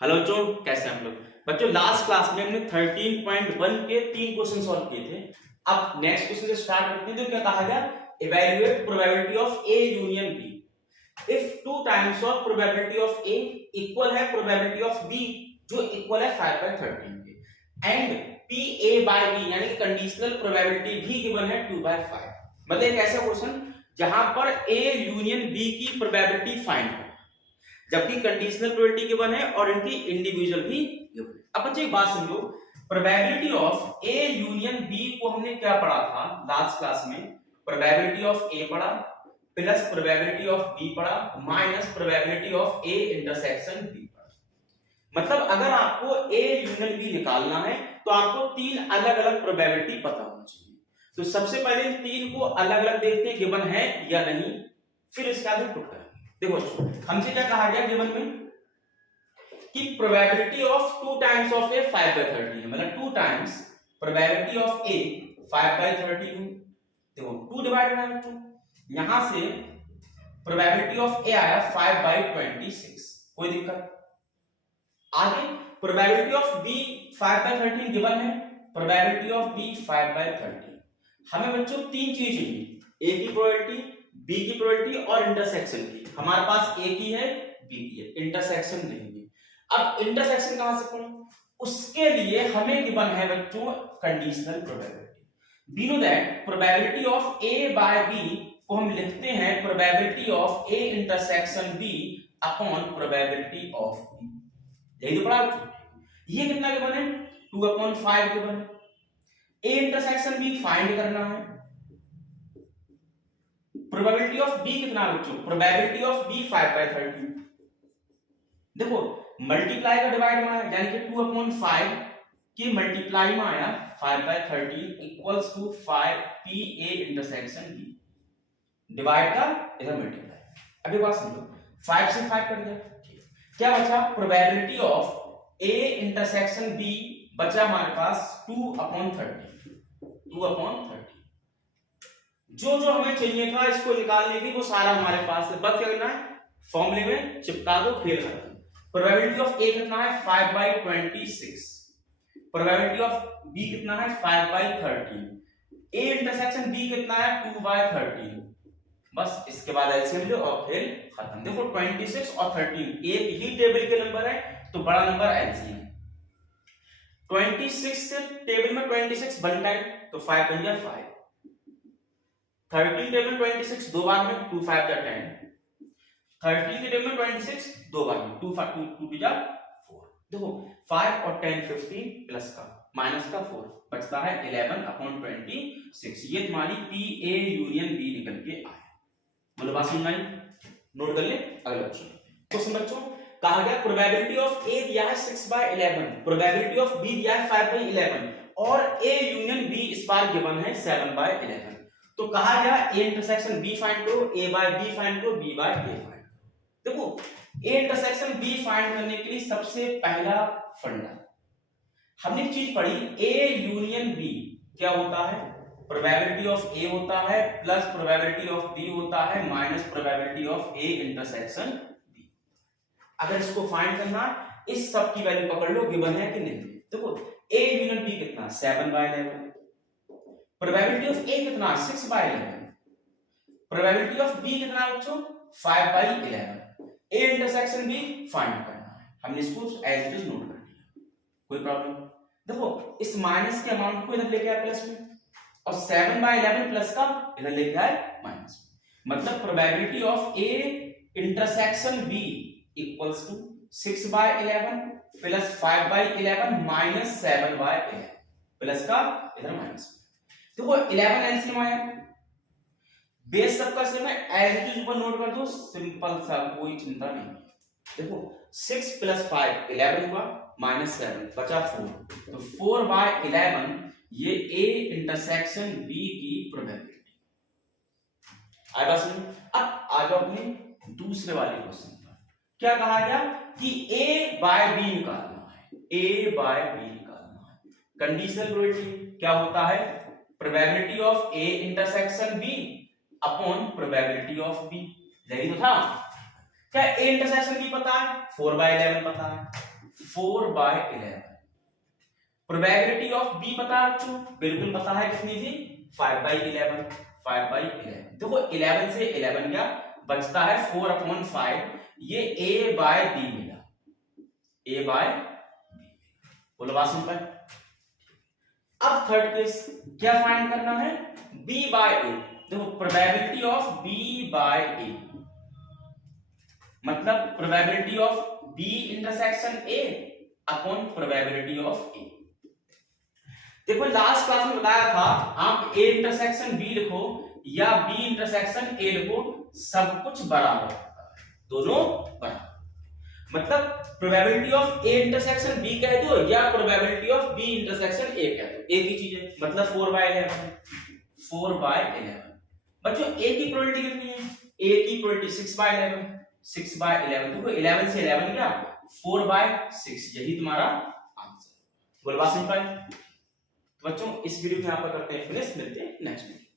Hello बच्चों, कैसे हैं हम लोग। बच्चों लास्ट क्लास में हमने 13.1 के 3 क्वेश्चन सॉल्व किए थे। अब नेक्स्ट क्वेश्चन से स्टार्ट करते हैं। तो क्या कहा गया, evaluate probability of A union B if two times of probability of A equal है प्रोबेबिलिटी ऑफ बी जो इक्वल है 5/13 के, and P A by B यानी कि कंडीशनल प्रोबेबिलिटी भी गिवन है 2/5। मतलब एक ऐसा क्वेश्चन जहां पर ए यूनियन बी की प्रोबेबिलिटी फाइंड है जबकि कंडीशनल प्रोबेबिलिटी गिवन है और इनकी इंडिविजुअल भी गिवन है। अब बच्चे एक बात समझो, probability of A union B को हमने क्या पढ़ा था लास्ट क्लास में। प्रोबेबिलिटी ऑफ ए पढ़ा प्लस प्रोबेबिलिटी ऑफ बी पढ़ा minus probability of A intersection B पढ़ा। मतलब अगर आपको ए यूनियन बी निकालना है तो आपको तीन अलग अलग प्रोबेबिलिटी पता होनी चाहिए। तो सबसे पहले इन तीन को अलग अलग देखते हैं गिवन है या नहीं, फिर इसका भी पुट करेंगे। देखो हमसे क्या कहा गया गिवन में कि प्रोबेबिलिटी ऑफ 2 टाइम्स ऑफ ए 5/13 है, मतलब 2 टाइम्स प्रोबेबिलिटी ऑफ ए 5/13। देखो 2 डिवाइड करना बच्चों, यहां से प्रोबेबिलिटी ऑफ ए आया 5/26, कोई दिक्कत। आगे प्रोबेबिलिटी ऑफ बी 5/13 गिवन है, प्रोबेबिलिटी ऑफ बी 5/13। हमें बच्चों तीन चीज चाहिए, ए की प्रोबेबिलिटी, बी की प्रोबेबिलिटी और इंटरसेक्शन की। हमारे पास ए की है, बी की है, इंटरसेक्शन नहीं है। अब इंटरसेक्शन कहां से करूं, उसके लिए हमें गिवन है बच्चों conditional probability. We know that probability of A by B को हम लिखते हैं probability of A intersection B upon probability of B. यही तो पढ़ा बच्चों। ये कितना गिवन है, 2/5 गिवन है। ए इंटरसेक्शन बी फाइंड करना है। प्रोबेबिलिटी ऑफ बी कितना बच्चों, प्रोबेबिलिटी ऑफ बी 5/13। देखो मल्टीप्लाई का डिवाइड में आया यानी कि 2/5 की मल्टीप्लाई में आया 5/13 equals to 5 P A intersection B. Divide का इधर मल्टीप्लाई। अब एक बात समझो, 5 से 5 कट गया, क्या बचा, probability of A intersection B बचा हमारे पास 2/30। 2/30 जो जो हमें चाहिए था इसको निकालने की वो सारा हमारे पास है। बस क्या करना है, फॉर्मूले में चिपका दो, खेल खत्म। प्रोबेबिलिटी ऑफ ए कितना है 5/26, प्रोबेबिलिटी ऑफ बी कितना है 5/13, ए इंटरसेक्शन बी कितना है 2/13। बस इसके बाद एलसीएम लो और फिर खत्म। देखो 26 और 13 एक ही टेबल के नंबर है तो बड़ा नंबर एलसीएम। 26 से टेबल में 26 वन टाइम तो 5 बन गया 5। 13 टेबल में 26 दो बार में 2 5 जा 10। 13 के टेबल में 26 दो बार में 2 5 2 2 जा 4। देखो 5 और 10 15 प्लस का माइनस का 4 बचता है 11/26। ये तुम्हारी पी ए यूनियन बी निकल के आया। बोलो बात समझ आई, नोट कर ले। अगला क्वेश्चन बच्चों कहा गया प्रोबेबिलिटी ऑफ ए दिया है 6/11, प्रोबेबिलिटी ऑफ बी दिया है 5/11 और ए यूनियन बी इस बार गिवन है 7/11। तो कहा गया ए इंटरसेक्शन बी फाइंड करो, ए बाय बी फाइंड करो, बी बाय ए फाइंड करो। देखो ए इंटरसेक्शन बी फाइंड करने के लिए सबसे पहला फंडा हमने एक चीज पढ़ी, ए यूनियन बी क्या होता है, प्रोबेबिलिटी ऑफ ए होता है प्लस प्रोबेबिलिटी ऑफ बी होता है minus probability of A intersection B. अगर इसको फाइंड करना, इस सब की वैल्यू पकड़ लो गिवन है कि नहीं। देखो ए यूनियन बी कितना 7/11, प्रोबेबिलिटी ऑफ ए कितना 6/11, प्रोबेबिलिटी ऑफ बी कितना बच्चों 5/11, ए इंटरसेक्शन बी फाइंड करना है। हमने इसको एज इट इज नोट कर लिया, कोई प्रॉब्लम। देखो इस माइनस के अमाउंट को इधर लेके आए प्लस में और 7/11 प्लस का इधर लेके आए माइनस में। मतलब probability of A intersection B equals to 6/11 plus 5/11 minus 7/11 plus का इधर माइनस। देखो 11 एलसीएम आया, बेस सबका सेम है, एज इट इज ऊपर नोट कर दो, सिंपल सा कोई चिंता नहीं। देखो 6 + 5 11 हुआ माइनस 7 बचा 4, तो 4/11 ये ए इंटरसेक्शन बी की प्रोबेबिलिटी आएगा। सुन अब आ जाओ अपने दूसरे वाले क्वेश्चन पर। क्या कहा गया कि ए बाय बी निकालना है, ए बाय बी निकालना है। कंडीशनल प्रोबेबिलिटी क्या होता है, probability of A intersection B upon probability of B. यही तो था। क्या ए इंटरसेक्शन बी पता है, 4/11 पता है, 4/11। प्रोबेबिलिटी ऑफ बी पता है बच्चों, बिल्कुल पता है, कितनी थी 5/11। 5/11 देखो 11 से 11 क्या बचता है 4/5, ये a/b मिला, a/b। बोलो बात सिंपल। अब थर्ड केस क्या फाइंड करना है, b/a। देखो प्रोबेबिलिटी ऑफ b/a मतलब probability of b intersection a upon probability of a। देखो लास्ट क्लास में बताया था आप a इंटरसेक्शन b लिखो या b इंटरसेक्शन a लिखो, सब कुछ बराबर होता है, दोनों बराबर। मतलब probability of a intersection b कह दो या probability of b intersection a कह दो, एक ही चीज है, मतलब 4/11। 4/11 बच्चों a की प्रोबेबिलिटी कितनी है, a की प्रोबेबिलिटी 6/11। 6/11 देखो 11 से 11 क्या 4/6, यही तुम्हारा आंसर। बोल बात सिंपल। बच्चों इस वीडियो को यहाँ पर करते हैं फिनिश, मिलते हैं नेक्स्ट वीडियो।